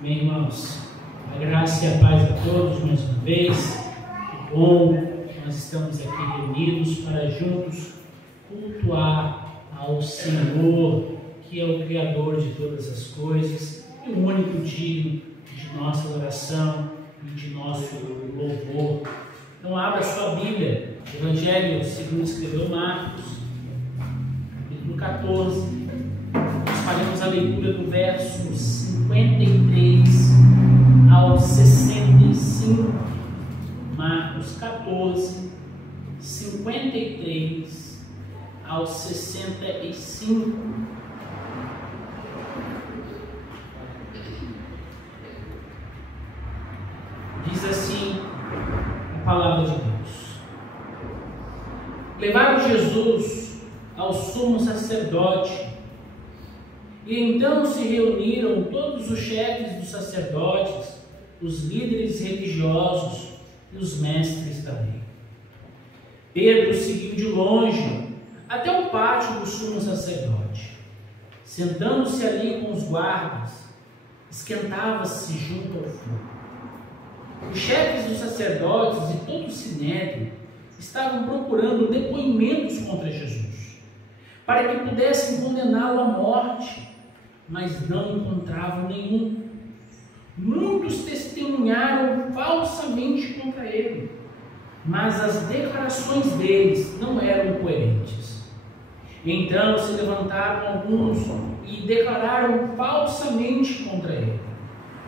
Amém, irmãos? A graça e a paz a todos mais uma vez. Que bom que nós estamos aqui reunidos para juntos cultuar ao Senhor, que é o Criador de todas as coisas e o único digno de nossa oração e de nosso louvor. Então abra sua Bíblia, Evangelho segundo escreveu Marcos, capítulo 14. Nós faremos a leitura do verso 53 ao 65. Marcos 14, 53 ao 65. Diz assim a palavra de Deus: Levaram Jesus ao sumo sacerdote, e então se reuniram todos os chefes dos sacerdotes, os líderes religiosos e os mestres da lei. Pedro seguiu de longe até o pátio do sumo sacerdote. Sentando-se ali com os guardas, esquentava-se junto ao fogo. Os chefes dos sacerdotes e todo o sinédrio estavam procurando depoimentos contra Jesus, para que pudessem condená-lo à morte, mas não encontravam nenhum. Muitos testemunharam falsamente contra ele, mas as declarações deles não eram coerentes. Então se levantaram alguns e declararam falsamente contra ele: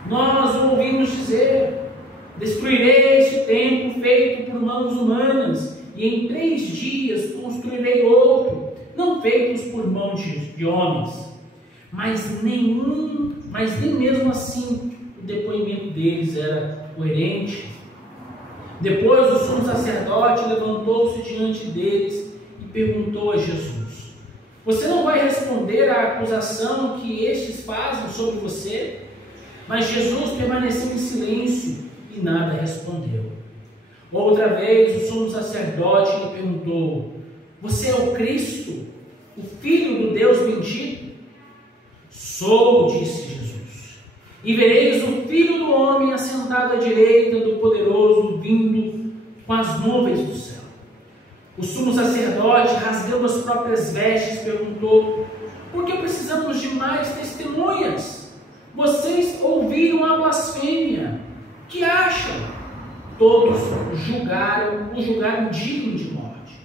Nós ouvimos dizer: destruirei este templo feito por mãos humanas, e em 3 dias construirei outro, não feitos por mãos de homens. Mas nem mesmo assim o depoimento deles era coerente. Depois o sumo sacerdote levantou-se diante deles e perguntou a Jesus: Você não vai responder à acusação que estes fazem sobre você? Mas Jesus permaneceu em silêncio e nada respondeu. Outra vez o sumo sacerdote lhe perguntou: Você é o Cristo, o Filho do Deus bendito? Sou, disse Jesus, e vereis o Filho do Homem assentado à direita do Poderoso, vindo com as nuvens do céu. O sumo sacerdote, rasgando as próprias vestes, perguntou: Por que precisamos de mais testemunhas? Vocês ouviram a blasfêmia. Que acham? Todos o julgaram digno de morte.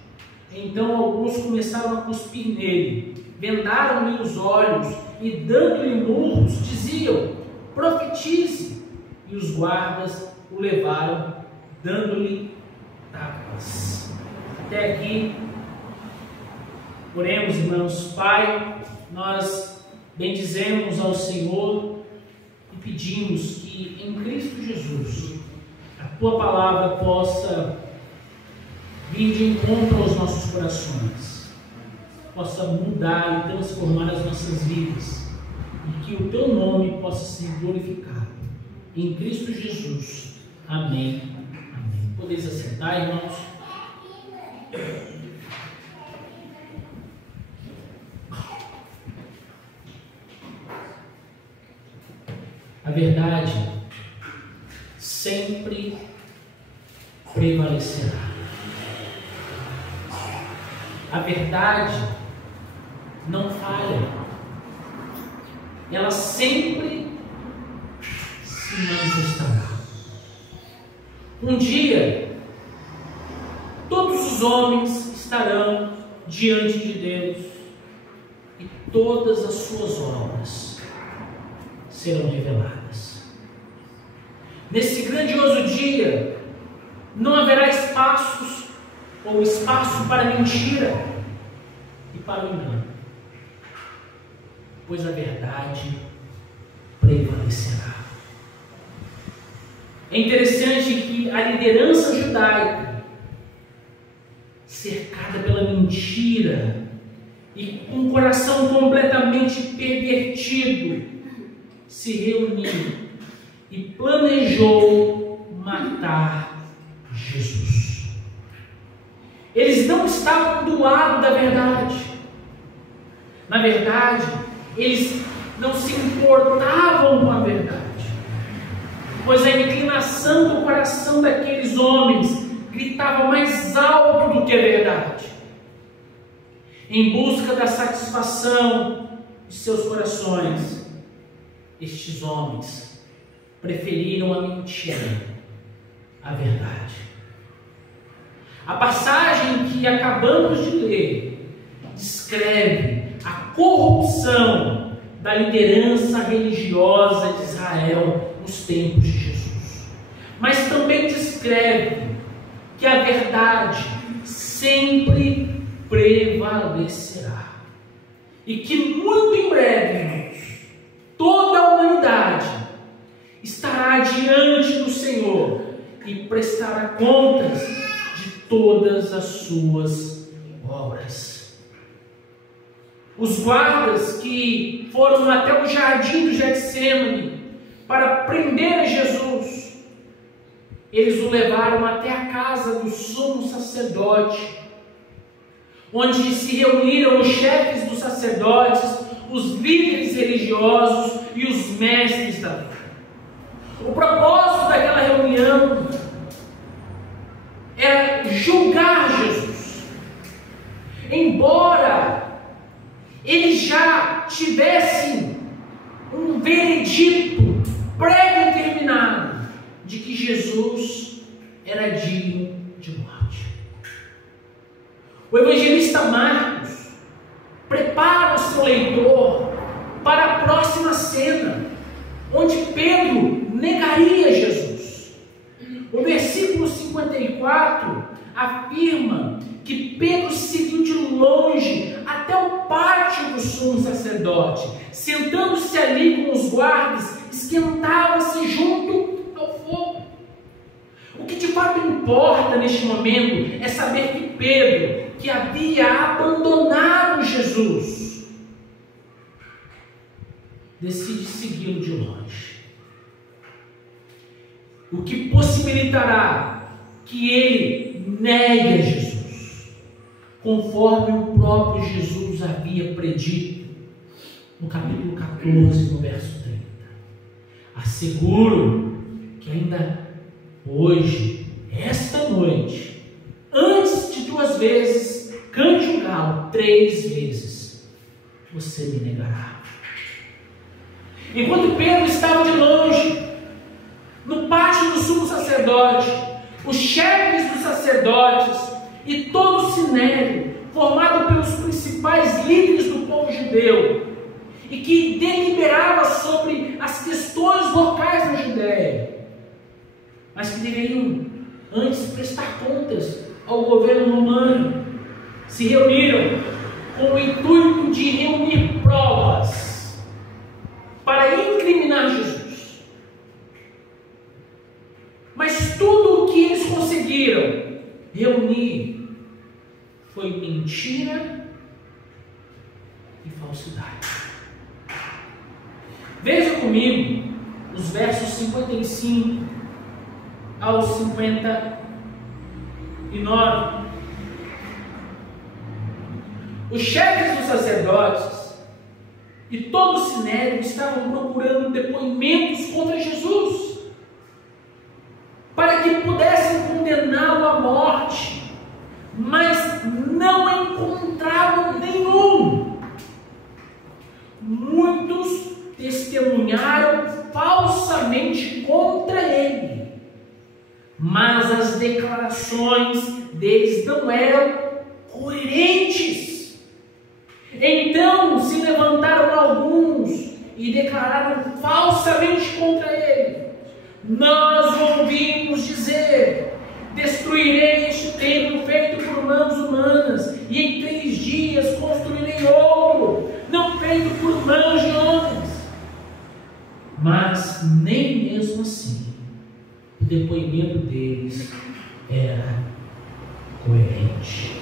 Então alguns começaram a cuspir nele, vendaram-lhe os olhos e, dando-lhe murros, diziam: Profetize! E os guardas o levaram, dando-lhe tapas. Até aqui. Oremos, irmãos. Pai, nós bendizemos ao Senhor e pedimos que em Cristo Jesus a Tua palavra possa vir de encontro aos nossos corações, possa mudar e transformar as nossas vidas, e que o Teu nome possa ser glorificado. Em Cristo Jesus. Amém. Amém. Podeis assentar, irmãos. A verdade sempre prevalecerá. A verdade não falha. Ela sempre se manifestará. Um dia, todos os homens estarão diante de Deus e todas as suas obras serão reveladas. Nesse grandioso dia, não haverá espaço para a mentira e para o engano, pois a verdade prevalecerá. É interessante que a liderança judaica, cercada pela mentira e com um coração completamente pervertido, se reuniu e planejou matar Jesus. Eles não estavam do lado da verdade. Na verdade, eles não se importavam com a verdade. pois a inclinação do coração daqueles homens gritava mais alto do que a verdade. Em busca da satisfação de seus corações, estes homens preferiram a mentira à verdade. A passagem que acabamos de ler descreve a corrupção da liderança religiosa de Israel nos tempos de Jesus, mas também descreve que a verdade sempre prevalecerá e que muito em breve, irmãos, toda a humanidade estará diante do Senhor e prestará contas de todas as suas obras. Os guardas que foram até o jardim do Getsêmani para prender a Jesus, eles o levaram até a casa do sumo sacerdote, onde se reuniram os chefes dos sacerdotes, os líderes religiosos e os mestres da lei. O propósito daquela reunião era julgar Jesus. Embora eles já tivessem um veredito pré-determinado de que Jesus era digno de morte. O evangelista Marcos prepara o seu leitor para a próxima cena, onde Pedro negaria Jesus. O versículo 54 afirma que Pedro seguiu de longe até o pátio do sumo sacerdote, sentando-se ali com os guardas, esquentava-se junto ao fogo. O que de fato importa neste momento é saber que Pedro, que havia abandonado Jesus, decide segui-lo de longe, o que possibilitará que ele negue a Jesus, conforme o próprio Jesus havia predito no capítulo 14, no verso 30. Asseguro que ainda hoje, esta noite, antes de 2 vezes cante o galo 3 vezes, você me negará. Enquanto Pedro estava de longe, no pátio do sumo sacerdote, os chefes dos sacerdotes e todo o sinédrio, formado pelos principais líderes do povo judeu, e que deliberava sobre as questões locais na Judéia, mas que deveriam antes prestar contas ao governo romano, se reuniram com o intuito de reunir provas para incriminar Jesus. Mas tudo o que eles conseguiram reunir foi mentira e falsidade. Veja comigo os versos 55 ao 59. Os chefes dos sacerdotes e todo o sinédrio estavam procurando depoimentos contra Jesus, para que pudessem condená-lo à morte, mas não encontravam nenhum. Muitos testemunharam falsamente contra ele, mas as declarações deles não eram coerentes. Então se levantaram alguns e declararam falsamente contra ele: nós ouvimos dizer, destruirei este templo feito por mãos humanas, e em 3 dias construirei outro, não feito por mãos de homens. Mas nem mesmo assim o depoimento deles era coerente.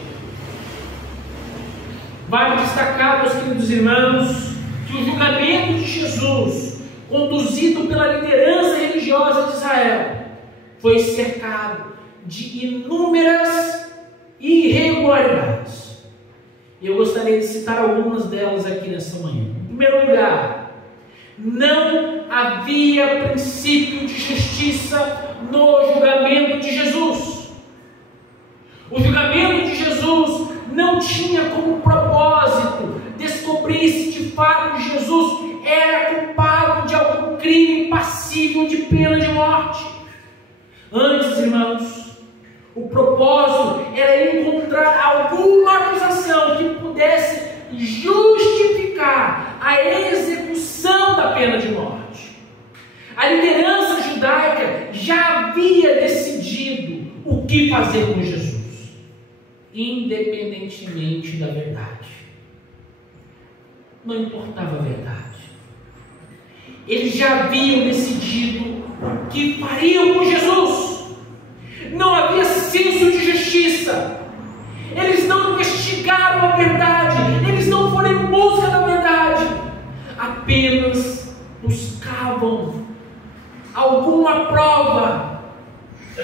Vale destacar, meus queridos irmãos, que o julgamento de Jesus, conduzido pela liderança religiosa de Israel, foi cercado de inúmeras irregularidades. Eu gostaria de citar algumas delas aqui nesta manhã. Em primeiro lugar, Não havia princípio de justiça no julgamento de Jesus. O julgamento de Jesus não tinha como propósito descobrir se de fato Jesus era culpado de algum crime passível de pena de morte. Antes, irmãos, o propósito era encontrar alguma acusação que pudesse justificar a execução da pena de morte. A liderança judaica já havia decidido o que fazer com Jesus, independentemente da verdade. Não importava a verdade. Eles já haviam decidido o que fariam com Jesus. Não havia senso de justiça. Eles não investigaram a verdade. Eles não foram em busca da verdade. Apenas buscavam alguma prova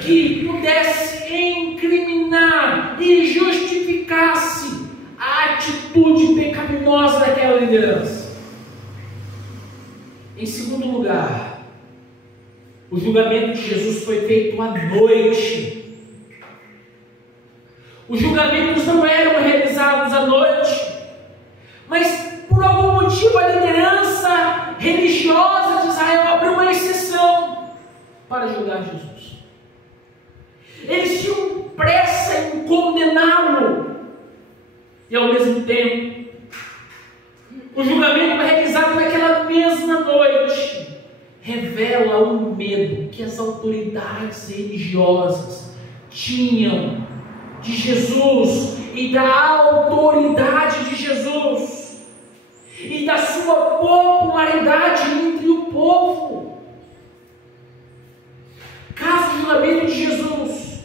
que pudesse incriminar e justificasse a atitude pecaminosa daquela liderança. Em segundo lugar, o julgamento de Jesus foi feito à noite. Os julgamentos não eram realizados à noite, mas por algum motivo a liderança religiosa de Israel abriu uma exceção para julgar Jesus. Eles tinham pressa em condená-lo, e ao mesmo tempo, o julgamento foi realizado naquela mesma noite. Revela o medo que as autoridades religiosas tinham de Jesus e da autoridade de Jesus e da sua popularidade entre o povo. Caso o julgamento de Jesus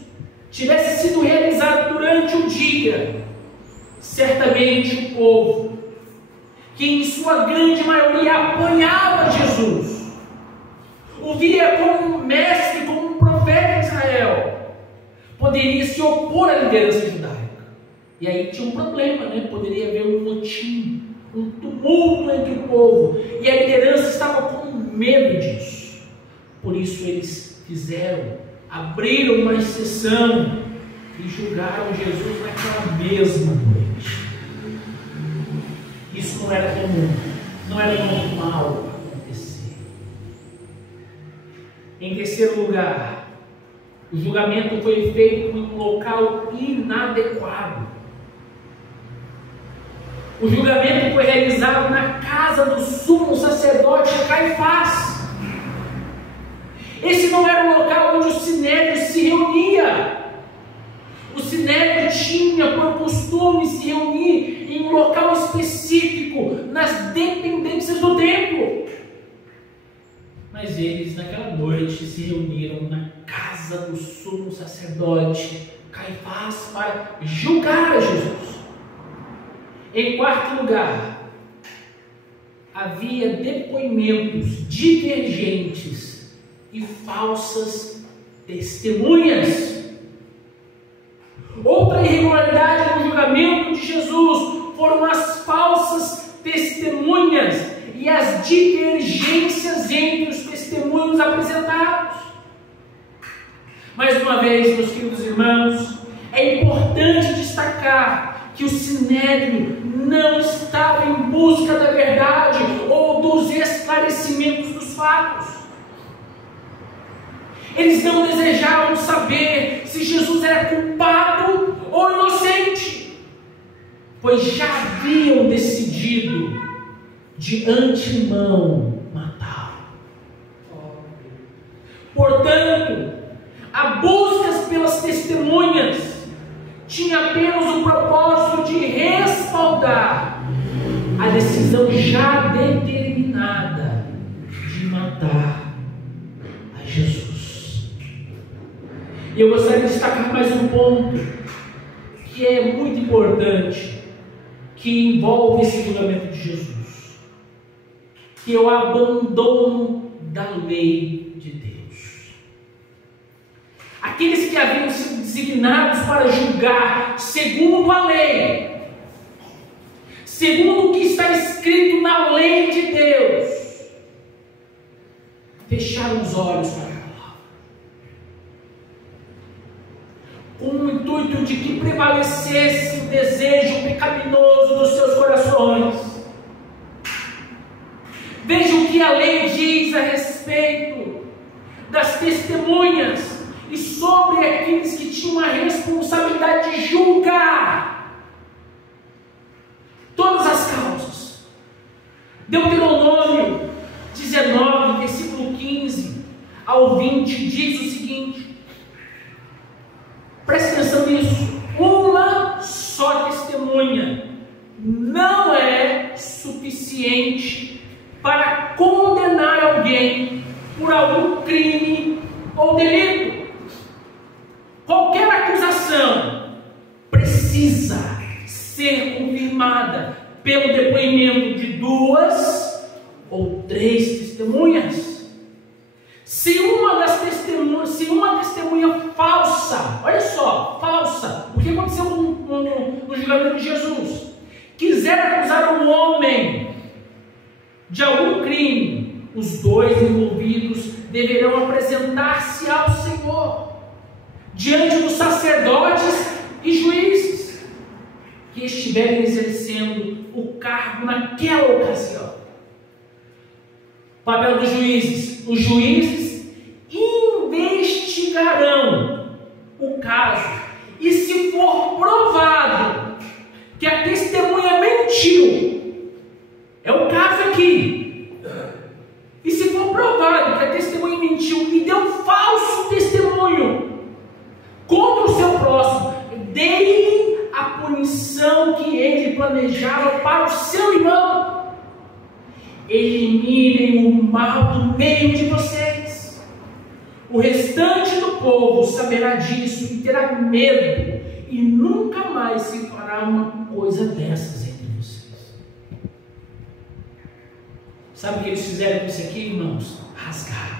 tivesse sido realizado durante o dia, certamente o povo, que em sua grande maioria apoiava Jesus, o via como um mestre, como um profeta de Israel, poderia se opor à liderança judaica. E aí tinha um problema, Poderia haver um motim, um tumulto entre o povo, e a liderança estava com medo disso. Por isso eles abriram uma exceção e julgaram Jesus naquela mesma noite. Isso não era comum, não era normal acontecer. Em terceiro lugar, o julgamento foi feito em um local inadequado. O julgamento foi realizado na casa do sumo sacerdote Caifás. Esse não era o local onde o sinédrio se reunia. O sinédrio tinha por costume se reunir em um local específico, nas dependências do templo. Mas eles, naquela noite, se reuniram na casa do sumo sacerdote Caifás para julgar a Jesus. Em quarto lugar, havia depoimentos divergentes e falsas testemunhas. Outra irregularidade no julgamento de Jesus foram as falsas testemunhas e as divergências entre os testemunhos apresentados. Mais uma vez, meus queridos irmãos, é importante destacar que o sinédrio não estava em busca da verdade ou dos esclarecimentos dos fatos. Eles não desejavam saber se Jesus era culpado ou inocente, pois já haviam decidido de antemão matá-lo. Portanto, a busca pelas testemunhas tinha apenas o propósito de respaldar a decisão já determinada de matar a Jesus. E eu gostaria de destacar mais um ponto que é muito importante, que envolve esse julgamento de Jesus, que é o abandono da lei de Deus. Aqueles que haviam sido designados para julgar segundo a lei, segundo o que está escrito na lei de Deus, fecharam os olhos para a palavra, com o intuito de que prevalecesse o desejo pecaminoso dos seus corações. Veja o que a lei diz a respeito das testemunhas e sobre aqueles que tinham a responsabilidade de julgar todas as causas. Deuteronômio 19, versículo 15 ao 20, diz o seguinte: preste atenção nisso. Uma só testemunha não é suficiente para condenar alguém por algum crime ou delito. Qualquer acusação precisa ser confirmada pelo depoimento de 2 ou 3 testemunhas. Se uma testemunha falsa, olha só, falsa, o que aconteceu no julgamento de Jesus, quiser acusar um homem de algum crime, os 2 envolvidos deverão apresentar-se ao Senhor diante dos sacerdotes e juízes que estiverem exercendo o cargo naquela ocasião. Papel dos juízes: os juízes investigarão o caso, e se for provado que a testemunha mentiu, é o caso aqui, e se for provado que a testemunha mentiu e deu falso testemunho contra o seu próximo, dê-lhe a punição que ele planejava para o seu irmão. Eliminem o mal do meio de vocês. O restante do povo saberá disso e terá medo, e nunca mais se fará uma coisa dessas entre vocês. Sabe o que eles fizeram com isso aqui, irmãos? Rasgaram.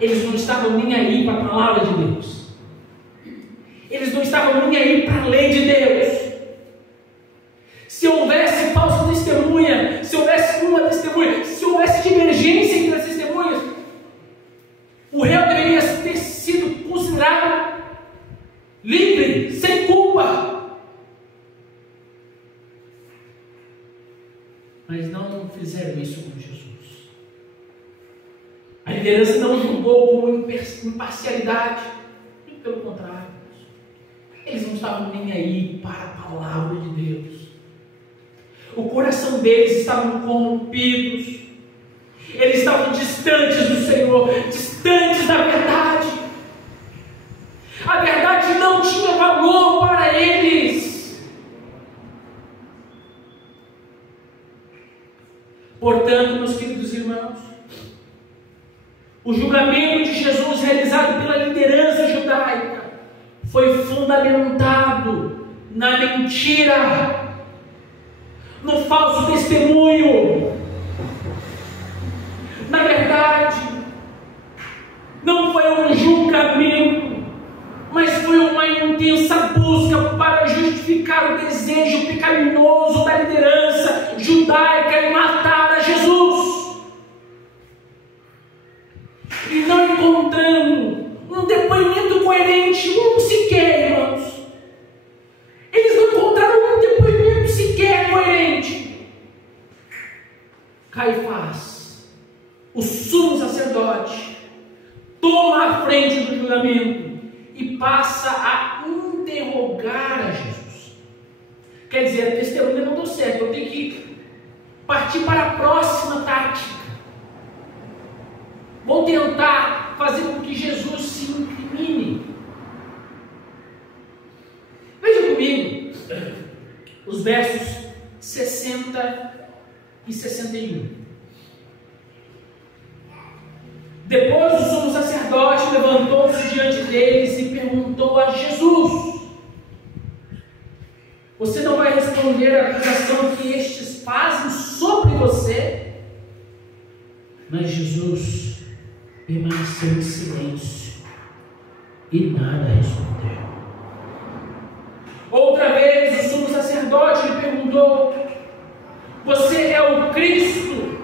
Eles não estavam nem aí para a palavra de Deus. Eles não estavam nem aí para a lei de Deus. Se houvesse falsa testemunha, se houvesse uma testemunha, se houvesse divergência entre as testemunhas, o réu deveria ter sido considerado livre, sem culpa. Mas não fizeram isso com Jesus. A liderança não julgou com imparcialidade, muito pelo contrário. Eles não estavam nem aí para a palavra de Deus. O coração deles estava corrompidos. Eles estavam distantes do Senhor, distantes da verdade. A verdade não tinha valor para eles. Portanto, meus queridos irmãos, o julgamento de Jesus realizado pela liderança judaica foi fundamentado na mentira, no falso testemunho. Na verdade, não foi um julgamento, mas foi uma intensa busca para justificar o desejo pecaminoso da liderança judaica em matar a Jesus. E não encontrando um depoimento coerente, um sequer, irmãos. Eles não encontraram um depoimento sequer coerente. Caifás, o sumo sacerdote, toma a frente do julgamento e passa a interrogar a Jesus. Quer dizer, a testemunha não deu certo, eu tenho que partir para a próxima tática. Vou tentar fazer com que Jesus se incrimine. Veja comigo os versos 60 e 61. Depois o sumo sacerdote levantou-se diante deles e perguntou a Jesus: você não vai responder à acusação que estes fazem sobre você? Mas Jesus permaneceu em silêncio e nada respondeu. Outra vez o sumo sacerdote lhe perguntou: Você é o Cristo,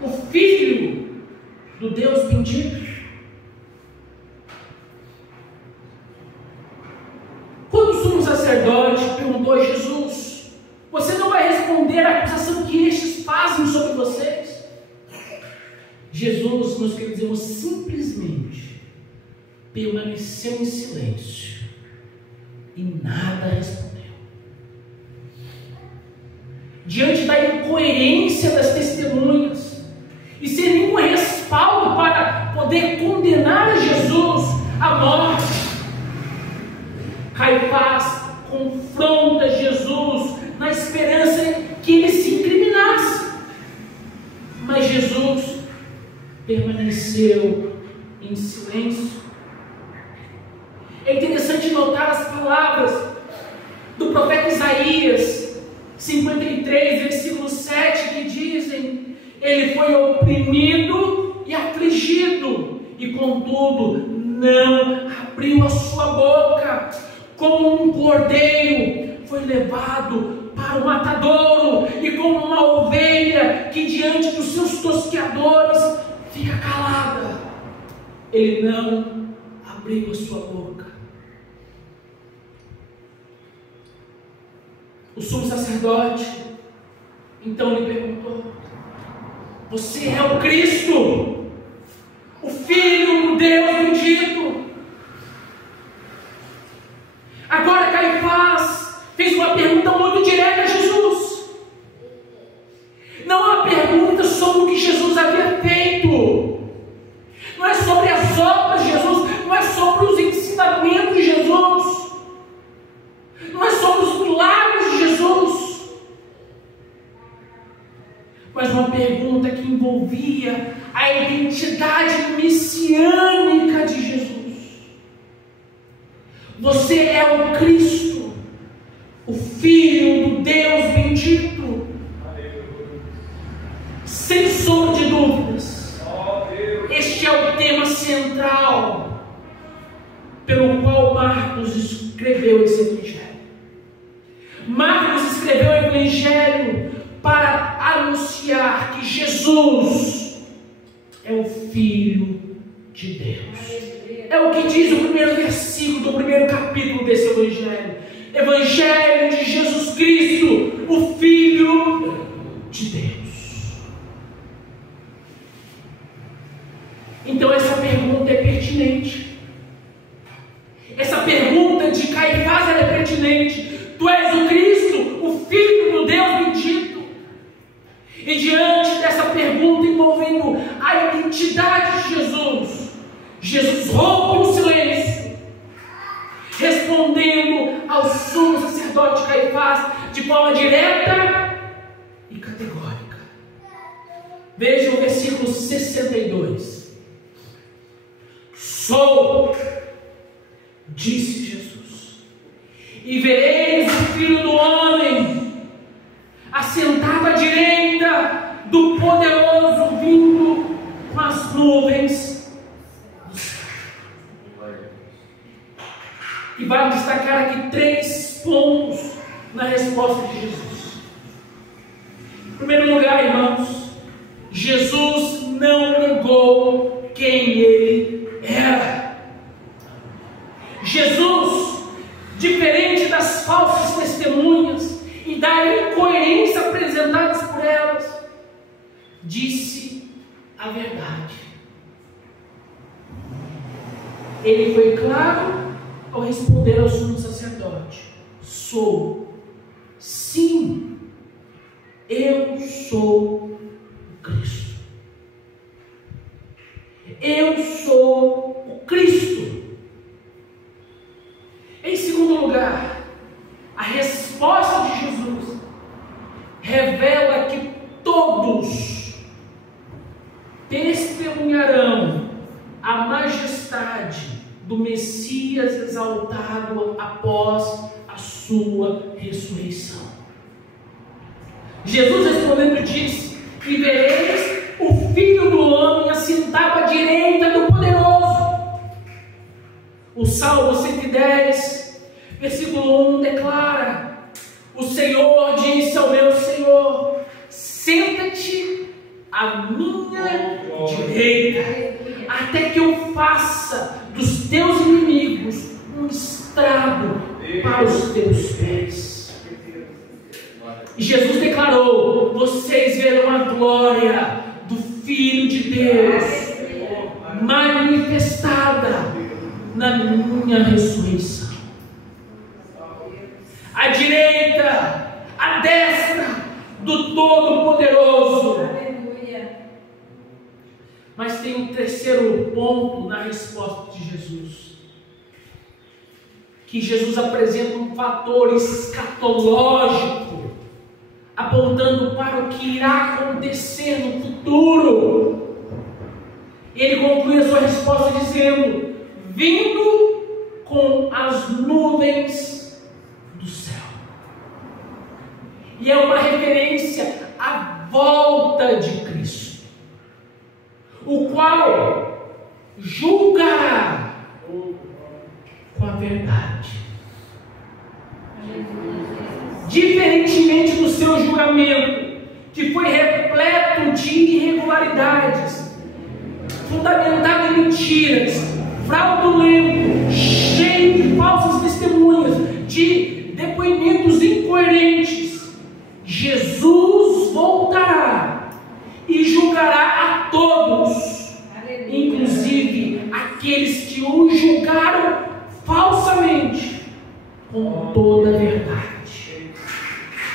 o Filho do Deus bendito. Quando o sumo sacerdote perguntou a Jesus: você não vai responder à acusação que estes fazem sobre vocês? Jesus, nós queremos dizer, simplesmente permaneceu em silêncio e nada respondeu. Diante da incoerência das testemunhas e sem nenhum respaldo para poder condenar a Jesus à morte, Caifás confronta Jesus na esperança que ele se incriminasse. Mas Jesus permaneceu em silêncio. É interessante notar as palavras do profeta Isaías 53, versículo 7, que dizem: ele foi oprimido e afligido, e contudo não abriu a sua boca. Como um cordeiro foi levado para o matadouro, e como uma ovelha que diante dos seus tosqueadores fica calada, ele não abriu a sua boca. O sumo sacerdote então lhe perguntou: você é o Cristo, o Filho do Deus bendito? Agora Caifás fez uma pergunta muito direta a Jesus. Não é uma pergunta sobre o que Jesus havia feito, não é sobre as obras de Jesus, não é sobre os ensinamentos de Jesus, não é sobre os milagres de Jesus, mas uma pergunta que envolvia a identidade messiânica de Jesus. Você é o Cristo, o Filho do Deus bendito? Sem sombra de dúvidas, este é o tema central pelo qual Marcos escreveu esse Evangelho. Marcos escreveu o Evangelho para anunciar que Jesus é o Filho de Deus. É o que diz o primeiro versículo do primeiro capítulo desse Evangelho. Evangelho de Jesus Cristo, o Filho de Deus. Então essa pergunta é pertinente. Essa pergunta de Caifás é pertinente. Tu és o Cristo, o Filho do Deus bendito? E diante dessa pergunta envolvendo a identidade de Jesus, Jesus rompe o silêncio, respondendo ao sumo sacerdote Caifás de forma direta e categórica. Veja o versículo 62. Sou, disse Jesus, e vereis o Filho do Homem assentado à direita do Poderoso, vindo com as nuvens. E vai destacar aqui 3 pontos na resposta de Jesus. Em primeiro lugar, irmãos, Jesus não negou quem ele era. Jesus, diferente das falsas testemunhas e da incoerência apresentadas por elas, disse a verdade. Ele foi claro ao responder ao sumo sacerdote: sou, sim, eu sou o Cristo. Eu sou o Cristo. Em segundo lugar, a resposta de Jesus revela que todos testemunharão a majestade do Messias exaltado após a sua ressurreição. Jesus respondendo disse: e vereis o Filho do Homem assentado à direita do Poderoso. O Salmo 110, versículo 1 declara: o Senhor disse ao meu Senhor: à minha direita, até que eu faça dos teus inimigos um estrado para os teus pés. E Jesus declarou: vocês verão a glória do Filho de Deus manifestada na minha ressurreição. À direita, à destra do Todo-Poderoso. Mas tem um terceiro ponto na resposta de Jesus, que Jesus apresenta um fator escatológico, apontando para o que irá acontecer no futuro. Ele conclui a sua resposta dizendo: vindo com as nuvens do céu. E é uma referência à volta de Cristo, o qual julgará com a verdade. Diferentemente do seu julgamento, que foi repleto de irregularidades, fundamentado em mentiras, fraudulento, cheio de falsas testemunhas, de depoimentos incoerentes, Jesus voltará e julgará a todos, inclusive aqueles que o julgaram falsamente, com toda a verdade.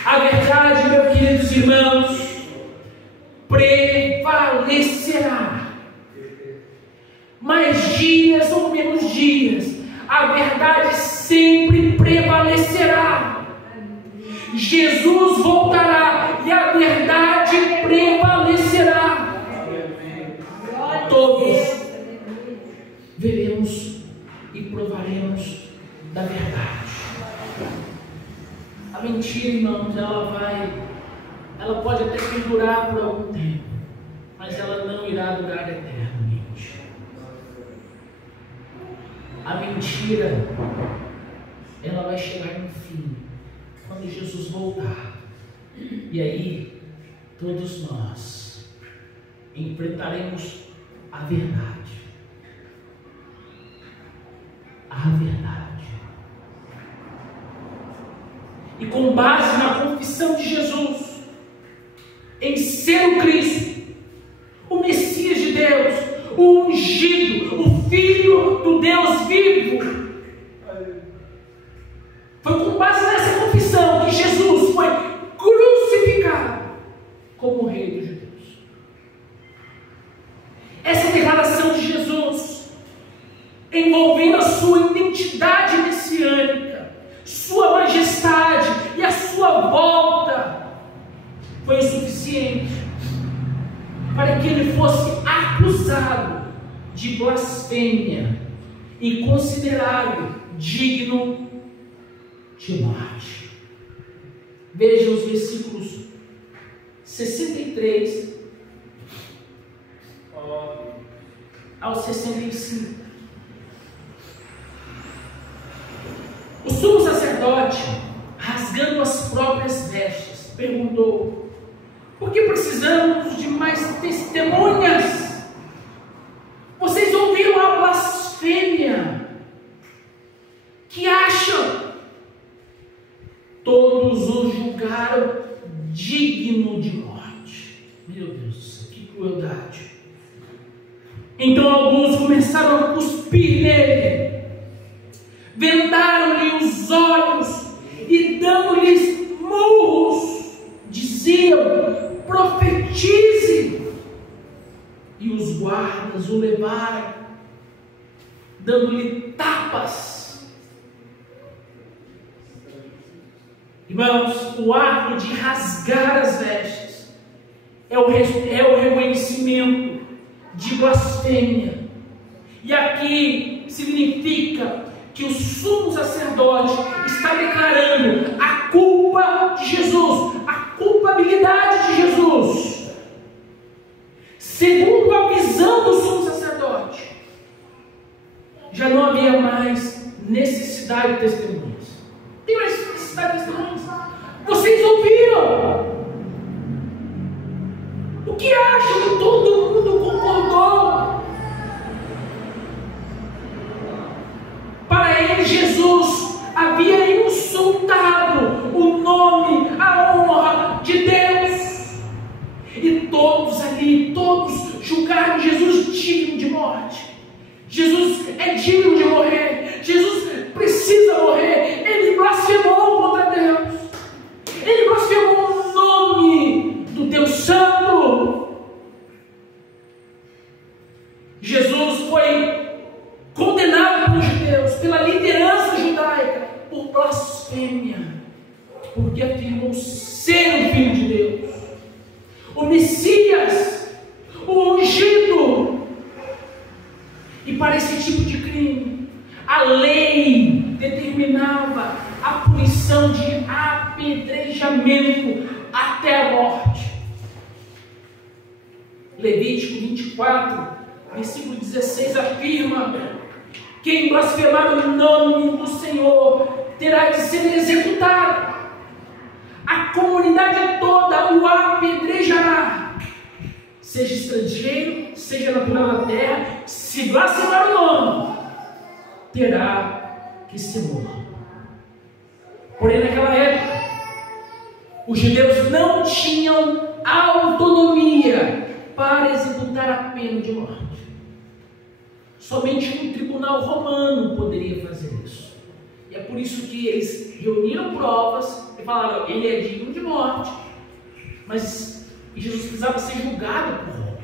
A verdade, meus queridos irmãos, prevalecerá. Mais dias ou menos dias, a verdade sempre prevalecerá. Jesus voltará e a verdade prevalecerá. Todos veremos e provaremos da verdade. A mentira, irmãos, ela pode até perdurar por algum tempo, mas ela não irá durar eternamente. A mentira, ela vai chegar no fim, quando Jesus voltar. E aí, todos nós enfrentaremos a verdade. A verdade. E com base na confissão de Jesus em ser o Cristo, o Messias de Deus, o ungido, o Filho do Deus vivo, foi com base nessa confissão que Jesus foi crucificado como Rei dos Judeus. Essa declaração de Jesus, envolvendo a sua identidade messiânica, sua majestade e a sua volta, foi o suficiente para que ele fosse acusado de blasfêmia e considerado digno de morte. Veja os versículos 63 ao 65. O sumo sacerdote, rasgando as próprias vestes, perguntou: por que precisamos de mais testemunhas? Vocês ouviram a blasfêmia? Que acham? Todos o julgaram digno de morte. Meu Deus do céu, que crueldade! Então alguns começaram a cuspir nele, vendaram-lhe os olhos e, dando-lhes murros, diziam: profetize! E os guardas o levaram, dando-lhe tapas. Irmãos, o ato de rasgar as vestes é o reconhecimento de blasfêmia. E aqui significa que o sumo sacerdote está declarando a culpa de Jesus, a culpabilidade de Jesus. Segundo a visão do sumo sacerdote, já não havia mais necessidade de testemunhas. Tem mais necessidade de testemunhas? Vocês ouviram? O que acham Jesus havia insultado o nome, a honra de Deus. E todos ali, todos julgaram Jesus digno de morte. Jesus é digno de morrer. Jesus precisa morrer. Ele blasfemou contra Deus. Ele blasfemou o nome do Deus Santo. Jesus foi condenado pelos judeus, pela liderança judaica, por blasfêmia, porque afirmou ser o Filho de Deus, o Messias, o ungido. E para esse tipo de crime, a lei determinava a punição de apedrejamento até a morte. Levítico 24, versículo 16 afirma: quem blasfemar o nome do Senhor terá de ser executado. A comunidade toda o apedrejará, seja estrangeiro, seja natural da terra. Se blasfemar o nome, terá que ser morto. Porém, naquela época, os judeus não tinham autonomia para executar a pena de morte. Somente um tribunal romano poderia fazer isso. E é por isso que eles reuniram provas e falaram: ele é digno de morte. Mas Jesus precisava ser julgado por Roma.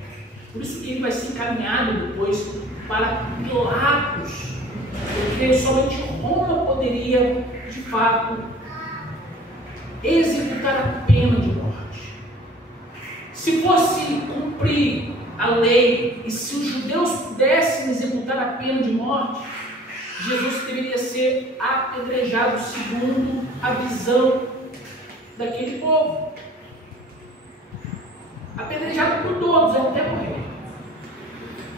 Por isso que ele vai ser encaminhado depois para Pilatos, porque somente Roma poderia, de fato, executar a pena de morte. Se fosse cumprir a lei, e se os judeus pudessem executar a pena de morte, Jesus deveria ser apedrejado segundo a visão daquele povo. Apedrejado por todos até morrer.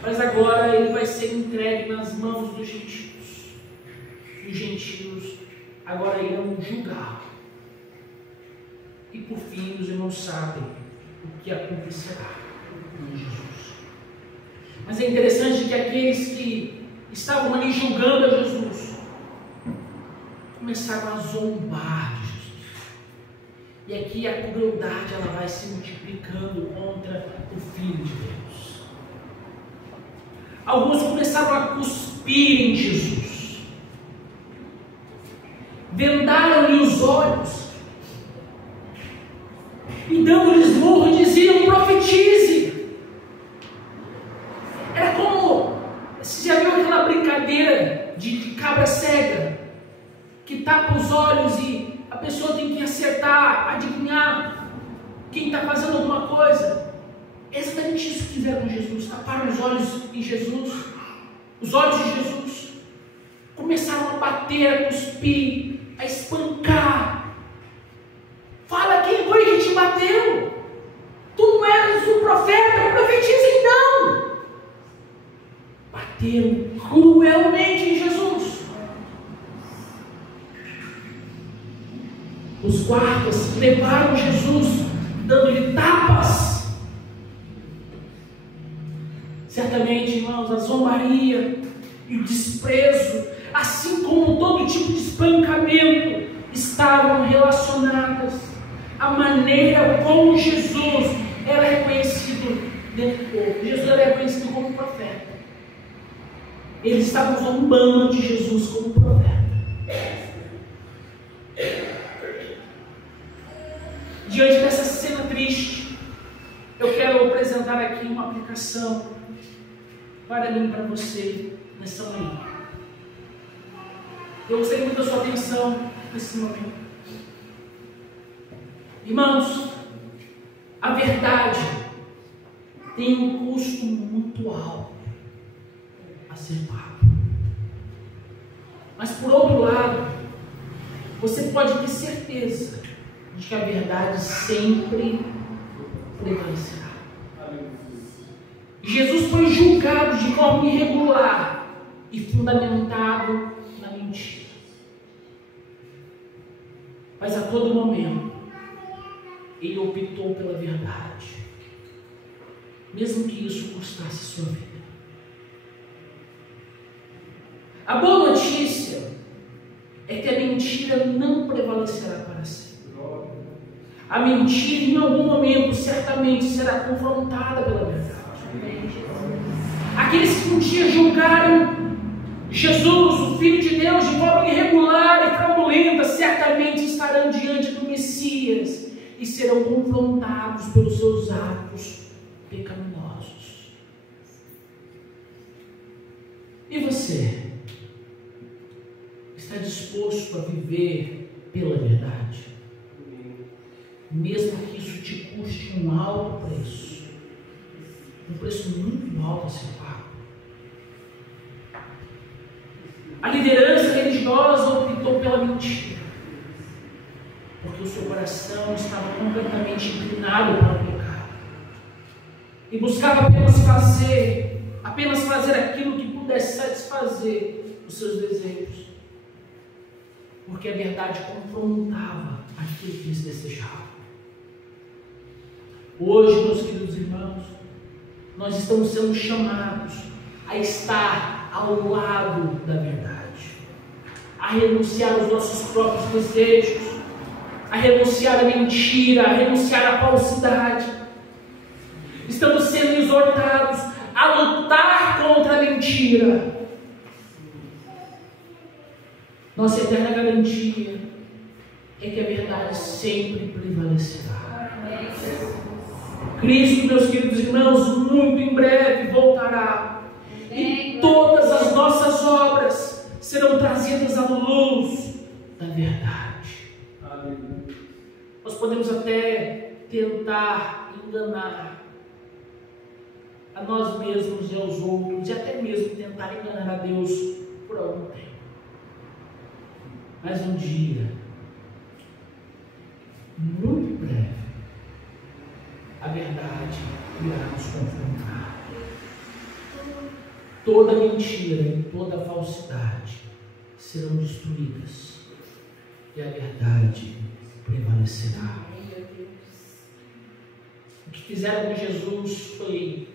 Mas agora ele vai ser entregue nas mãos dos gentios. E os gentios agora irão julgá-lo. E por fim, os irmãos sabem o que acontecerá com Jesus. Mas é interessante que aqueles que estavam ali julgando a Jesus começaram a zombar de Jesus. E aqui a crueldade ela vai se multiplicando contra o Filho de Deus. Alguns começaram a cuspir em Jesus, vendaram-lhe os olhos e dando-lhes murro diziam: profetize. Era como, você já viu aquela brincadeira de cabra cega, que tapa os olhos e a pessoa tem que acertar, adivinhar quem está fazendo alguma coisa? É exatamente isso que fizeram com Jesus. Taparam os olhos em Jesus, os olhos de Jesus, começaram a bater, a cuspir, a espancar. Fala quem foi que te bateu. Tu não eras o profeta, profetiza então. Bateram cruelmente em Jesus. Os guardas levaram Jesus, dando-lhe tapas. Certamente, irmãos, a zombaria e o desprezo, assim como todo tipo de espancamento, estavam relacionadas à maneira como Jesus era reconhecido dentro do povo. Jesus era reconhecido como profeta. Eles estavam zombando de Jesus como profeta. Diante dessa cena triste, eu quero apresentar aqui uma aplicação para mim e para você nessa manhã. Eu gostaria muito da sua atenção nesse momento. Irmãos, a verdade tem um custo muito alto a ser pago. Mas por outro lado, você pode ter certeza de que a verdade sempre prevalecerá. Jesus foi julgado de forma irregular e fundamentado na mentira. Mas a todo momento, ele optou pela verdade, mesmo que isso custasse sua vida. A boa notícia é que a mentira não prevalecerá para sempre. A mentira, em algum momento, certamente será confrontada pela verdade. Aqueles que um dia julgaram Jesus, o Filho de Deus, de forma irregular e fraudulenta, certamente estarão diante do Messias e serão confrontados pelos seus atos pecaminosos. E você? Está disposto a viver pela verdade? Mesmo que isso te custe um alto preço. Um preço muito alto a ser pago. A liderança religiosa optou pela mentira, porque o seu coração estava completamente inclinado para o pecado e buscava apenas fazer aquilo que pudesse satisfazer os seus desejos, porque a verdade confrontava aquilo que eles desejavam. Hoje, meus queridos irmãos, nós estamos sendo chamados a estar ao lado da verdade, a renunciar aos nossos próprios desejos, a renunciar à mentira, a renunciar à falsidade. Estamos sendo exortados a lutar contra a mentira. Nossa eterna garantia é que a verdade sempre prevalecerá. Cristo, meus queridos irmãos, muito em breve voltará. E todas as nossas obras serão trazidas à luz da verdade. Nós podemos até tentar enganar a nós mesmos e aos outros, e até mesmo tentar enganar a Deus por algum tempo. Mas um dia, muito breve, a verdade irá nos confrontar. Toda mentira e toda falsidade serão destruídas e a verdade prevalecerá. O que fizeram com Jesus foi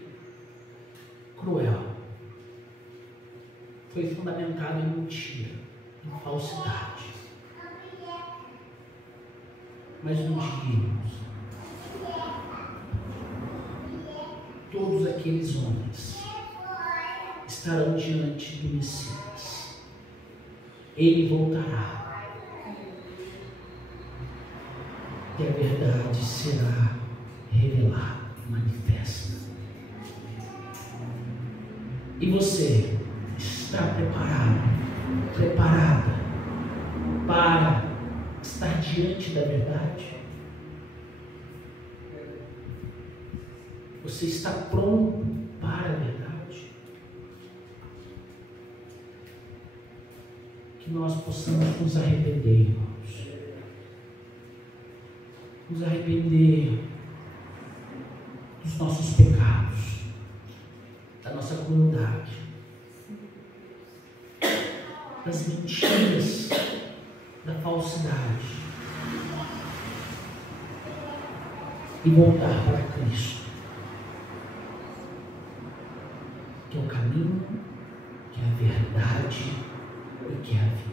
cruel, foi fundamentado em mentira, em falsidade. Mas um dia, irmãos, todos aqueles homens estarão diante do Messias. Ele voltará e a verdade será revelada, manifesta. E você está preparada para estar diante da verdade? Você está pronto para a verdade? Que nós possamos nos arrepender, irmãos. Nos arrepender dos nossos pecados, da nossa crueldade, das mentiras, da falsidade, e voltar para Cristo, que é o caminho, que é a verdade e que é a vida.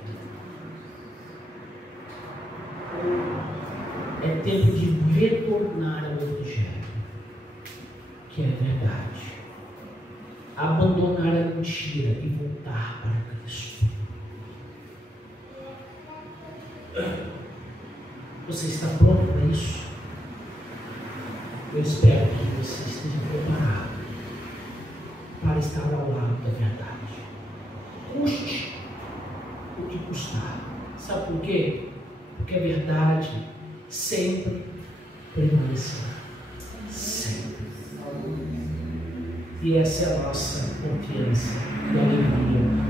É tempo de retornar ao Evangelho, que é a verdade, abandonar a mentira e voltar para Cristo. Você está pronto para isso? Eu espero que você esteja preparado para estar ao lado da verdade. Custe o que custar. Sabe por quê? Porque a verdade sempre permanecerá. Sempre. E essa é a nossa confiança e alegria